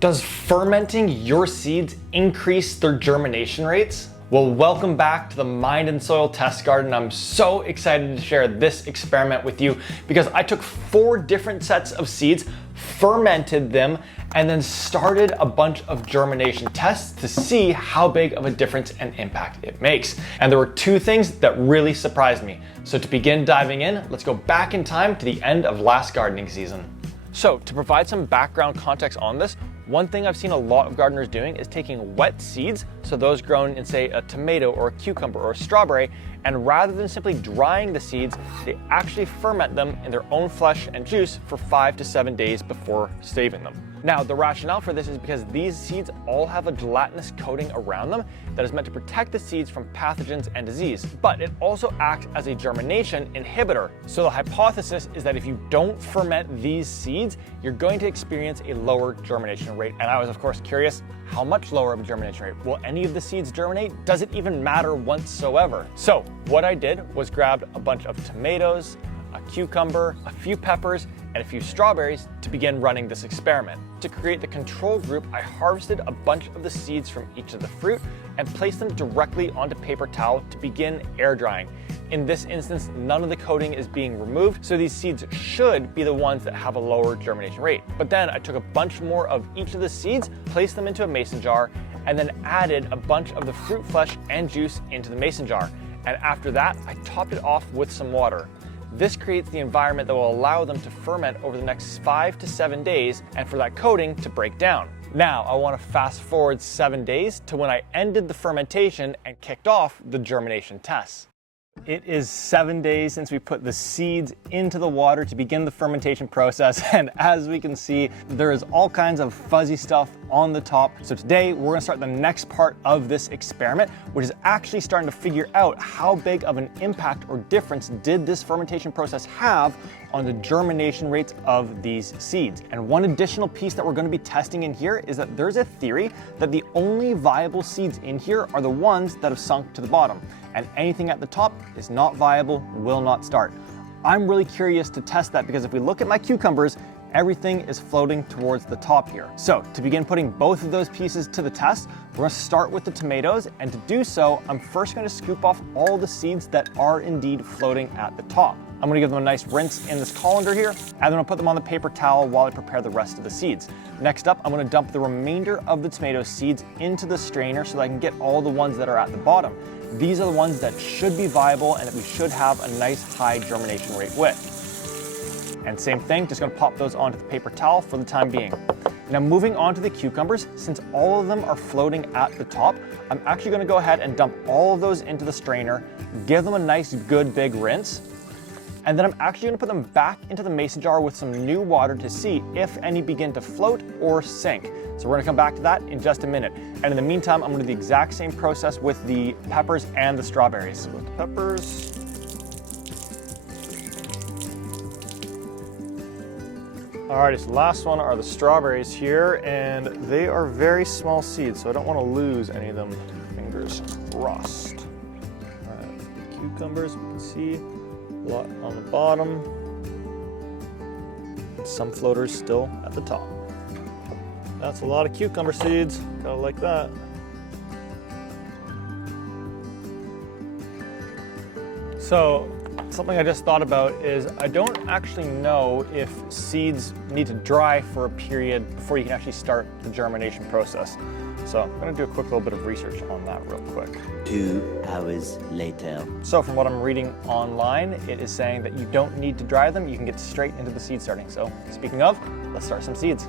Does fermenting your seeds increase their germination rates? Well, welcome back to the Mind and Soil Test Garden. I'm so excited to share this experiment with you because I took 4 different sets of seeds, fermented them, and then started a bunch of germination tests to see how big of a difference and impact it makes. And there were 2 things that really surprised me. So to begin diving in, let's go back in time to the end of last gardening season. So to provide some background context on this, one thing I've seen a lot of gardeners doing is taking wet seeds, so those grown in say a tomato or a cucumber or a strawberry, and rather than simply drying the seeds, they actually ferment them in their own flesh and juice for 5 to 7 days before saving them. Now, the rationale for this is because these seeds all have a gelatinous coating around them that is meant to protect the seeds from pathogens and disease, but it also acts as a germination inhibitor. So the hypothesis is that if you don't ferment these seeds, you're going to experience a lower germination rate. And I was of course curious, how much lower of a germination rate? Will any of the seeds germinate? Does it even matter whatsoever? So what I did was grabbed a bunch of tomatoes, a cucumber, a few peppers, and a few strawberries to begin running this experiment. To create the control group, I harvested a bunch of the seeds from each of the fruit and placed them directly onto paper towel to begin air drying. In this instance, none of the coating is being removed, so these seeds should be the ones that have a lower germination rate. But then I took a bunch more of each of the seeds, placed them into a mason jar, and then added a bunch of the fruit flesh and juice into the mason jar. And after that, I topped it off with some water. This creates the environment that will allow them to ferment over the next 5 to 7 days and for that coating to break down. Now, I want to fast forward 7 days to when I ended the fermentation and kicked off the germination tests. It is 7 days since we put the seeds into the water to begin the fermentation process, and as we can see, there is all kinds of fuzzy stuff on the top. So today we're going to start the next part of this experiment, which is actually starting to figure out how big of an impact or difference did this fermentation process have on the germination rates of these seeds. And one additional piece that we're going to be testing in here is that there's a theory that the only viable seeds in here are the ones that have sunk to the bottom, and anything at the top is not viable, will not start. I'm really curious to test that because if we look at my cucumbers, everything is floating towards the top here. So to begin putting both of those pieces to the test, we're going to start with the tomatoes, and to do so, I'm first going to scoop off all the seeds that are indeed floating at the top. I'm going to give them a nice rinse in this colander here, and then I'll put them on the paper towel while I prepare the rest of the seeds. Next up, I'm going to dump the remainder of the tomato seeds into the strainer so that I can get all the ones that are at the bottom. These are the ones that should be viable and that we should have a nice high germination rate with. And same thing, just going to pop those onto the paper towel for the time being. Now moving on to the cucumbers, since all of them are floating at the top, I'm actually going to go ahead and dump all of those into the strainer, give them a nice good big rinse, and then I'm actually going to put them back into the mason jar with some new water to see if any begin to float or sink. So we're going to come back to that in just a minute. And in the meantime, I'm going to do the exact same process with the peppers and the strawberries. So with the peppers, alrighty, so the last one are the strawberries here, and they are very small seeds, so I don't want to lose any of them. Fingers crossed. Alright, cucumbers, you can see a lot on the bottom, some floaters still at the top. That's a lot of cucumber seeds, gotta like that. So something I just thought about is I don't actually know if seeds need to dry for a period before you can actually start the germination process. So I'm going to do a quick little bit of research on that real quick. 2 hours later. So from what I'm reading online, it is saying that you don't need to dry them, you can get straight into the seed starting. So speaking of, let's start some seeds.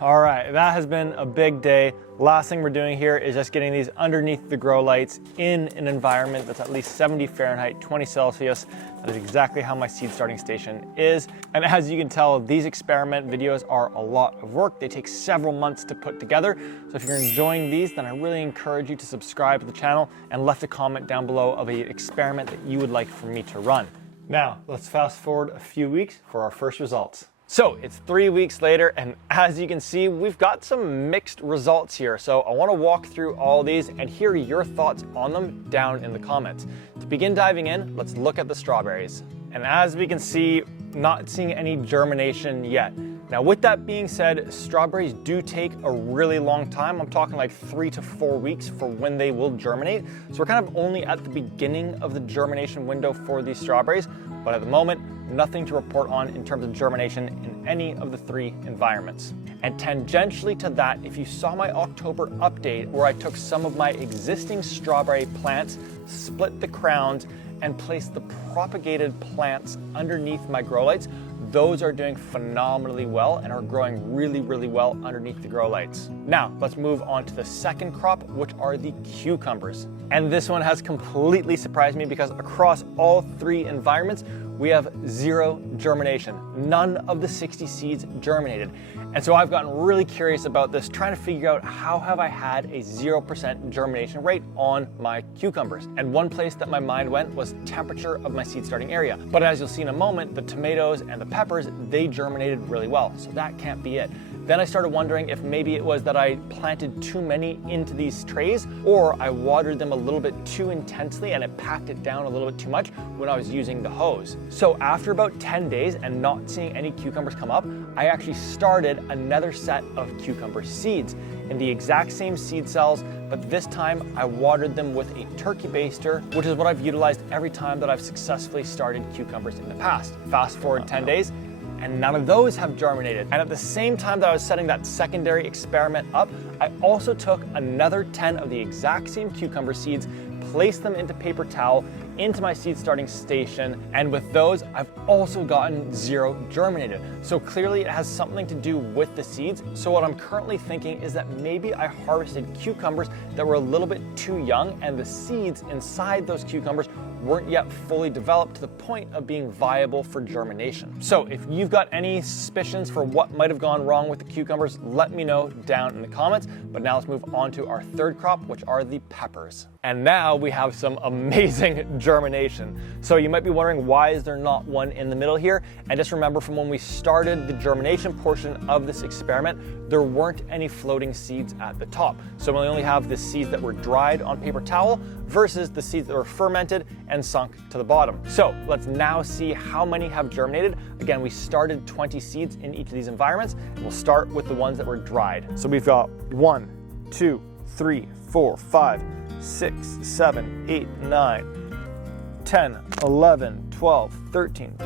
All right, that has been a big day. Last thing we're doing here is just getting these underneath the grow lights in an environment that's at least 70 Fahrenheit, 20 Celsius. That is exactly how my seed starting station is. And as you can tell, these experiment videos are a lot of work. They take several months to put together. So if you're enjoying these, then I really encourage you to subscribe to the channel and left a comment down below of an experiment that you would like for me to run. Now, let's fast forward a few weeks for our first results. So it's 3 weeks later, and as you can see, we've got some mixed results here. So I want to walk through all these and hear your thoughts on them down in the comments. To begin diving in, let's look at the strawberries. And as we can see, not seeing any germination yet. Now, with that being said, strawberries do take a really long time. I'm talking like 3 to 4 weeks for when they will germinate. So we're kind of only at the beginning of the germination window for these strawberries, but at the moment, nothing to report on in terms of germination in any of the 3 environments. And tangentially to that, if you saw my October update where I took some of my existing strawberry plants, split the crowns, and placed the propagated plants underneath my grow lights, those are doing phenomenally well and are growing really, really well underneath the grow lights. Now, let's move on to the second crop, which are the cucumbers. And this one has completely surprised me because across all 3 environments, we have 0 germination. None of the 60 seeds germinated. And so I've gotten really curious about this, trying to figure out how have I had a 0% germination rate on my cucumbers. And one place that my mind went was temperature of my seed starting area. But as you'll see in a moment, the tomatoes and the peppers, they germinated really well. So that can't be it. Then I started wondering if maybe it was that I planted too many into these trays, or I watered them a little bit too intensely and it packed it down a little bit too much when I was using the hose. So after about 10 days and not seeing any cucumbers come up, I actually started another set of cucumber seeds in the exact same seed cells, but this time I watered them with a turkey baster, which is what I've utilized every time that I've successfully started cucumbers in the past. Fast forward 10 days, and none of those have germinated. And at the same time that I was setting that secondary experiment up, I also took another 10 of the exact same cucumber seeds, placed them into paper towel, into my seed starting station, and with those, I've also gotten 0 germinated. So clearly it has something to do with the seeds. So what I'm currently thinking is that maybe I harvested cucumbers that were a little bit too young, and the seeds inside those cucumbers weren't yet fully developed to the point of being viable for germination. So if you've got any suspicions for what might have gone wrong with the cucumbers, let me know down in the comments. But now let's move on to our third crop, which are the peppers. And now we have some amazing germination. So you might be wondering, why is there not one in the middle here? And just remember, from when we started the germination portion of this experiment, there weren't any floating seeds at the top. So we only have the seeds that were dried on paper towel versus the seeds that were fermented and sunk to the bottom. So let's now see how many have germinated. Again, we started 20 seeds in each of these environments, and we'll start with the ones that were dried. So we've got 1, 2, 3, 4, 5, 6, 7, 8, 9, 10, 11, 12, 13,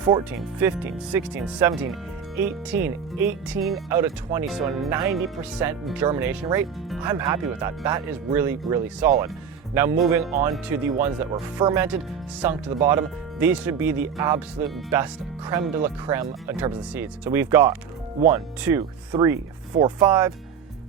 14, 15, 16, 17, 18 out of 20, so a 90% germination rate. I'm happy with that. That is really, really solid. Now moving on to the ones that were fermented, sunk to the bottom. These should be the absolute best, creme de la creme in terms of the seeds. So we've got 1, 2, 3, 4, 5,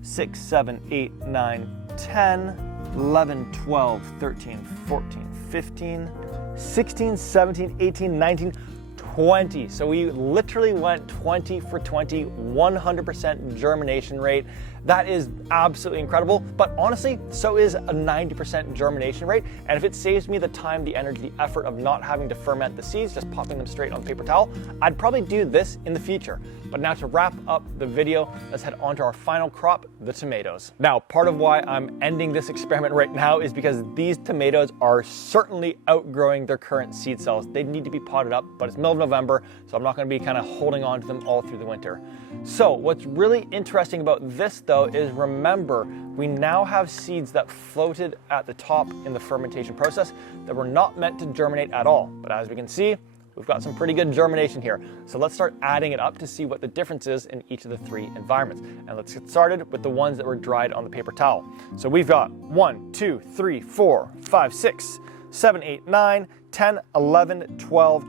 6, 7, 8, 9, 10, 11, 12, 13, 14, 15, 16, 17, 18, 19, 20. So we literally went 20 for 20, 100% germination rate. That is absolutely incredible, but honestly, so is a 90% germination rate. And if it saves me the time, the energy, the effort of not having to ferment the seeds, just popping them straight on the paper towel, I'd probably do this in the future. But now to wrap up the video, let's head on to our final crop, the tomatoes. Now, part of why I'm ending this experiment right now is because these tomatoes are certainly outgrowing their current seed cells. They need to be potted up, but it's middle of November, so I'm not gonna be kind of holding on to them all through the winter. So what's really interesting about this though is, remember, we now have seeds that floated at the top in the fermentation process that were not meant to germinate at all. But as we can see, we've got some pretty good germination here. So let's start adding it up to see what the difference is in each of the 3 environments. And let's get started with the ones that were dried on the paper towel. So we've got 1, 2, 3, 4, 5, 6, 7, 8, 9, 10, 11, 12,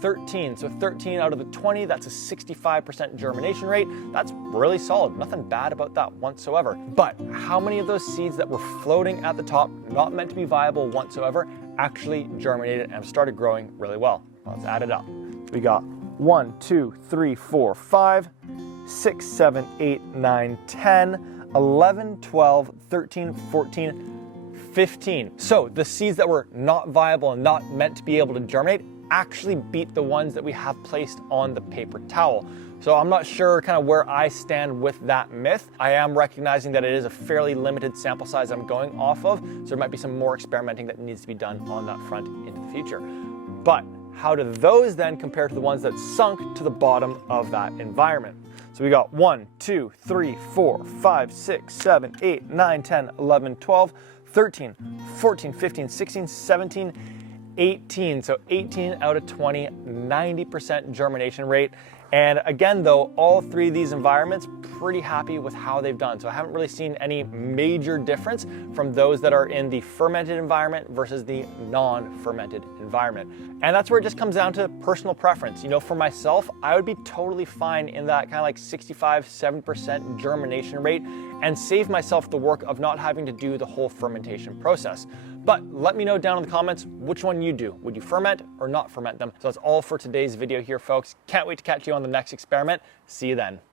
13. So 13 out of the 20, that's a 65% germination rate. That's really solid. Nothing bad about that whatsoever. But how many of those seeds that were floating at the top, not meant to be viable whatsoever, actually germinated and started growing really well? Let's add it up. We got 1, 2, 3, 4, 5, 6, 7, 8, 9, 10, 11, 12, 13, 14, 15. So the seeds that were not viable and not meant to be able to germinate actually beat the ones that we have placed on the paper towel. So I'm not sure kind of where I stand with that myth. I am recognizing that it is a fairly limited sample size I'm going off of, so there might be some more experimenting that needs to be done on that front into the future. But how do those then compare to the ones that sunk to the bottom of that environment? So we got 1, 2, 3, 4, 5, 6, 7, 8, 9, 10, 11, 12, 13, 14, 15, 16, 17, 18. So 18 out of 20, 90% germination rate. And again, though, all three of these environments, pretty happy with how they've done. So I haven't really seen any major difference from those that are in the fermented environment versus the non-fermented environment. And that's where it just comes down to personal preference. You know, for myself, I would be totally fine in that kind of like 65, 7% germination rate and save myself the work of not having to do the whole fermentation process. But let me know down in the comments which one you do. Would you ferment or not ferment them? So that's all for today's video here, folks. Can't wait to catch you on the next experiment. See you then.